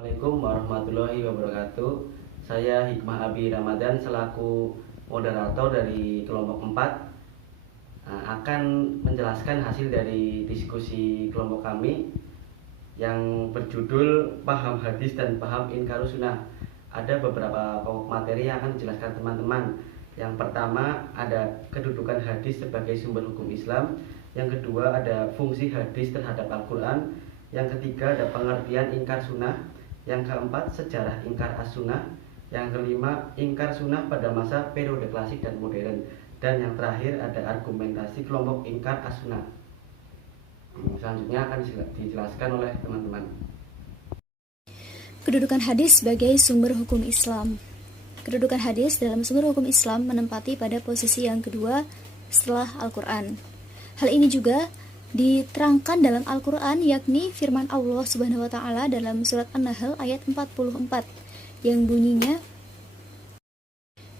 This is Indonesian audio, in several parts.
Assalamualaikum warahmatullahi wabarakatuh. Saya Hikmah Abi Ramadan selaku moderator dari kelompok 4 akan menjelaskan hasil dari diskusi kelompok kami yang berjudul Paham Hadis dan Paham Inkarus Sunnah. Ada beberapa pokok materi yang akan dijelaskan teman-teman. Yang pertama ada kedudukan hadis sebagai sumber hukum Islam. Yang kedua ada fungsi hadis terhadap Al-Quran. Yang ketiga ada pengertian ingkar sunnah. Yang keempat sejarah ingkar as-sunnah. Yang kelima ingkar sunnah pada masa periode klasik dan modern. Dan yang terakhir ada argumentasi kelompok ingkar as-sunnah. Selanjutnya akan dijelaskan oleh teman-teman. Kedudukan hadis sebagai sumber hukum Islam. Kedudukan hadis dalam sumber hukum Islam menempati pada posisi yang kedua setelah Al-Quran. Hal ini juga diterangkan dalam Al-Quran, yakni firman Allah Subhanahu wa Ta'ala dalam surat An-Nahl ayat 44 yang bunyinya,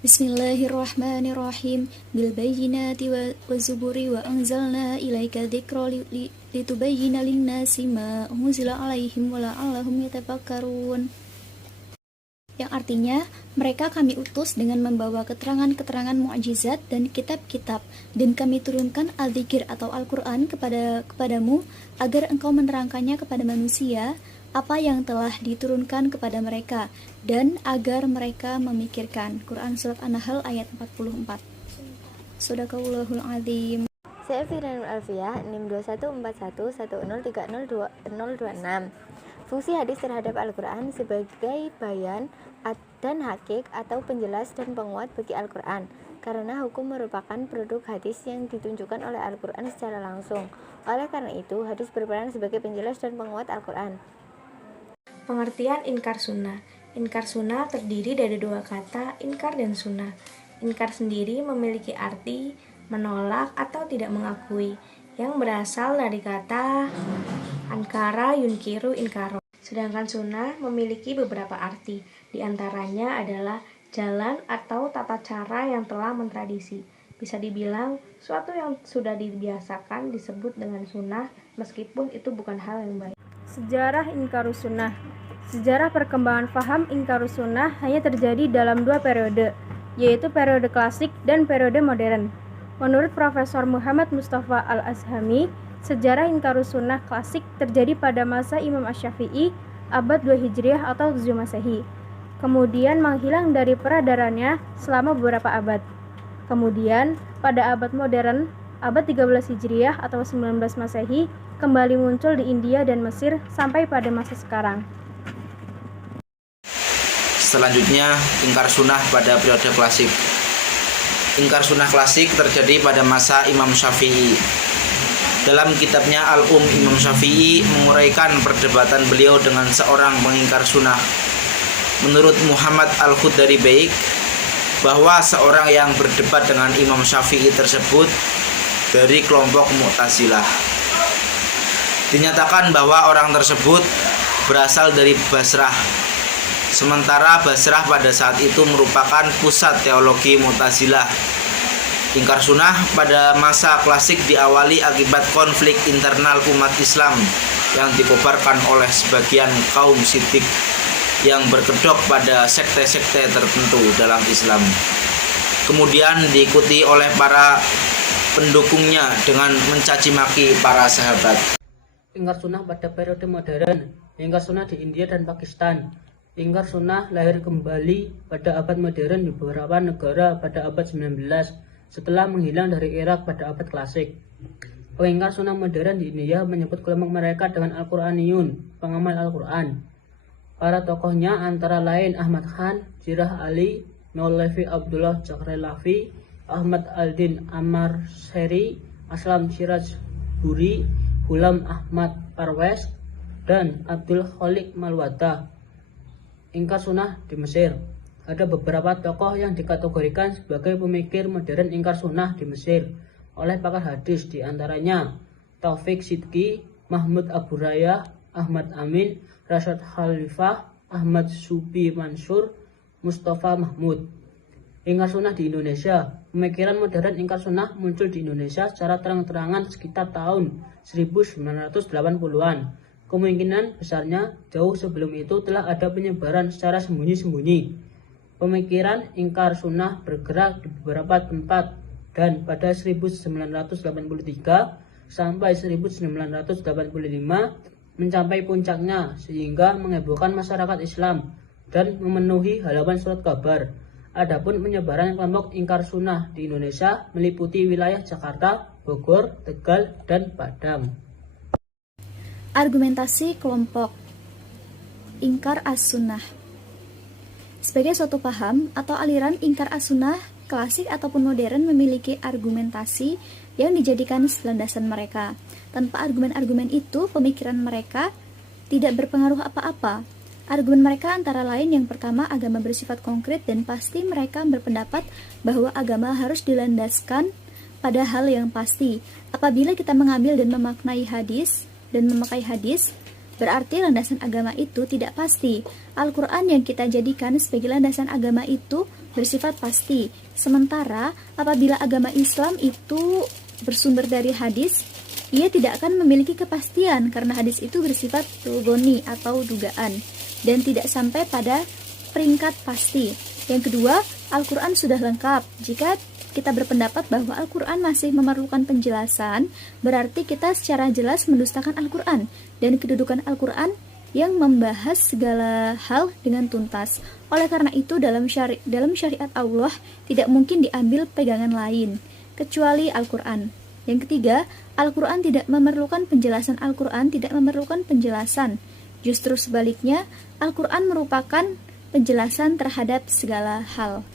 Bismillahirrahmanirrahim, bil bayyinati wa zuburi wa anzalna ilaika dzikra litubayyina lin-nasi ma unzila 'alaihim wa la'allahum yatafakkarun. Yang artinya, mereka kami utus dengan membawa keterangan-keterangan mukjizat dan kitab-kitab, dan kami turunkan al-dzikir atau Al-Quran kepadamu agar engkau menerangkannya kepada manusia apa yang telah diturunkan kepada mereka, dan agar mereka memikirkan. Quran Surat An-Nahl ayat 44. Shadaqallahul Azim. Saya Firanul Alfiah, NIM 214110302026. Fungsi hadis terhadap Al-Quran sebagai bayan dan hakik atau penjelas dan penguat bagi Al-Quran, karena hukum merupakan produk hadis yang ditunjukkan oleh Al-Quran secara langsung. Oleh karena itu, hadis berperan sebagai penjelas dan penguat Al-Quran. Pengertian inkar sunnah. Inkar sunnah terdiri dari dua kata, inkar dan sunnah. Inkar sendiri memiliki arti menolak atau tidak mengakui, yang berasal dari kata ankara yunkiru inkaro. Sedangkan sunnah memiliki beberapa arti, diantaranya adalah jalan atau tata cara yang telah mentradisi. Bisa dibilang, suatu yang sudah dibiasakan disebut dengan sunnah, meskipun itu bukan hal yang baik. Sejarah Inkarus Sunnah. Sejarah perkembangan faham Inkarus Sunnah hanya terjadi dalam dua periode, yaitu periode klasik dan periode modern. Menurut Profesor Muhammad Mustafa Al-Azhami, sejarah Inkarus Sunnah klasik terjadi pada masa Imam Asy-Syafi'i abad 2 Hijriah atau 7 Masehi. Kemudian menghilang dari peredarannya selama beberapa abad. Kemudian pada abad modern, abad 13 Hijriah atau 19 Masehi, kembali muncul di India dan Mesir sampai pada masa sekarang. Selanjutnya, ingkar sunnah pada periode klasik. Ingkar sunnah klasik terjadi pada masa Imam Syafi'i. Dalam kitabnya Al-Um, Imam Syafi'i menguraikan perdebatan beliau dengan seorang pengingkar sunnah. Menurut Muhammad Al-Khudari Baik, bahwa seorang yang berdebat dengan Imam Syafi'i tersebut dari kelompok Mu'tazilah. Dinyatakan bahwa orang tersebut berasal dari Basrah. Sementara Basrah pada saat itu merupakan pusat teologi Mu'tazilah. Ingkar sunnah pada masa klasik diawali akibat konflik internal umat Islam yang dikobarkan oleh sebagian kaum Siddiq yang berkedok pada sekte-sekte tertentu dalam Islam. Kemudian diikuti oleh para pendukungnya dengan mencaci maki para sahabat. Ingkar sunnah pada periode modern. Ingkar sunnah di India dan Pakistan. Ingkar sunnah lahir kembali pada abad modern di beberapa negara pada abad 19 setelah menghilang dari Irak pada abad klasik. Pengingkar sunnah modern di India menyebut kelompok mereka dengan Al-Quraniyun, pengamal Al-Quran. Para tokohnya antara lain Ahmad Khan, Jirah Ali, Maulavi Abdullah Jakrelavi, Ahmad Al-Din Ammar Seri, Aslam Siraj Buri, Ghulam Ahmad Parwez, dan Abdul Khaliq Malwada. Ingkar sunnah di Mesir. Ada beberapa tokoh yang dikategorikan sebagai pemikir modern ingkar sunnah di Mesir oleh pakar hadis, diantaranya Taufik Sidki, Mahmud Abu Rayah, Ahmad Amin, Rasyad Khalifah, Ahmad Subi Mansur, Mustafa Mahmud. Ingkar sunnah di Indonesia. Pemikiran modern ingkar sunnah muncul di Indonesia secara terang-terangan sekitar tahun 1980-an. Kemungkinan besarnya jauh sebelum itu telah ada penyebaran secara sembunyi-sembunyi. Pemikiran ingkar sunnah bergerak di beberapa tempat dan pada 1983 sampai 1985 mencapai puncaknya sehingga menghebohkan masyarakat Islam dan memenuhi halaman surat kabar. Adapun penyebaran kelompok ingkar sunnah di Indonesia meliputi wilayah Jakarta, Bogor, Tegal, dan Padang. Argumentasi kelompok ingkar as-sunnah. Sebagai suatu paham atau aliran ingkar as-sunnah, klasik ataupun modern memiliki argumentasi yang dijadikan landasan mereka. Tanpa argumen-argumen itu, pemikiran mereka tidak berpengaruh apa-apa. Argumen mereka antara lain yang pertama, agama bersifat konkret dan pasti. Mereka berpendapat bahwa agama harus dilandaskan pada hal yang pasti. Apabila kita mengambil dan memakai hadis, berarti landasan agama itu tidak pasti. Al-Quran yang kita jadikan sebagai landasan agama itu bersifat pasti. Sementara apabila agama Islam itu bersumber dari hadis, ia tidak akan memiliki kepastian karena hadis itu bersifat dhoni atau dugaan dan tidak sampai pada peringkat pasti. Yang kedua, Al-Quran sudah lengkap. Jika kita berpendapat bahwa Al-Quran masih memerlukan penjelasan, berarti kita secara jelas mendustakan Al-Quran dan kedudukan Al-Quran yang membahas segala hal dengan tuntas. Oleh karena itu, dalam syariat Allah tidak mungkin diambil pegangan lain kecuali Al-Quran. Yang ketiga, Al-Quran tidak memerlukan penjelasan. Al-Quran tidak memerlukan penjelasan. Justru sebaliknya, Al-Quran merupakan penjelasan terhadap segala hal.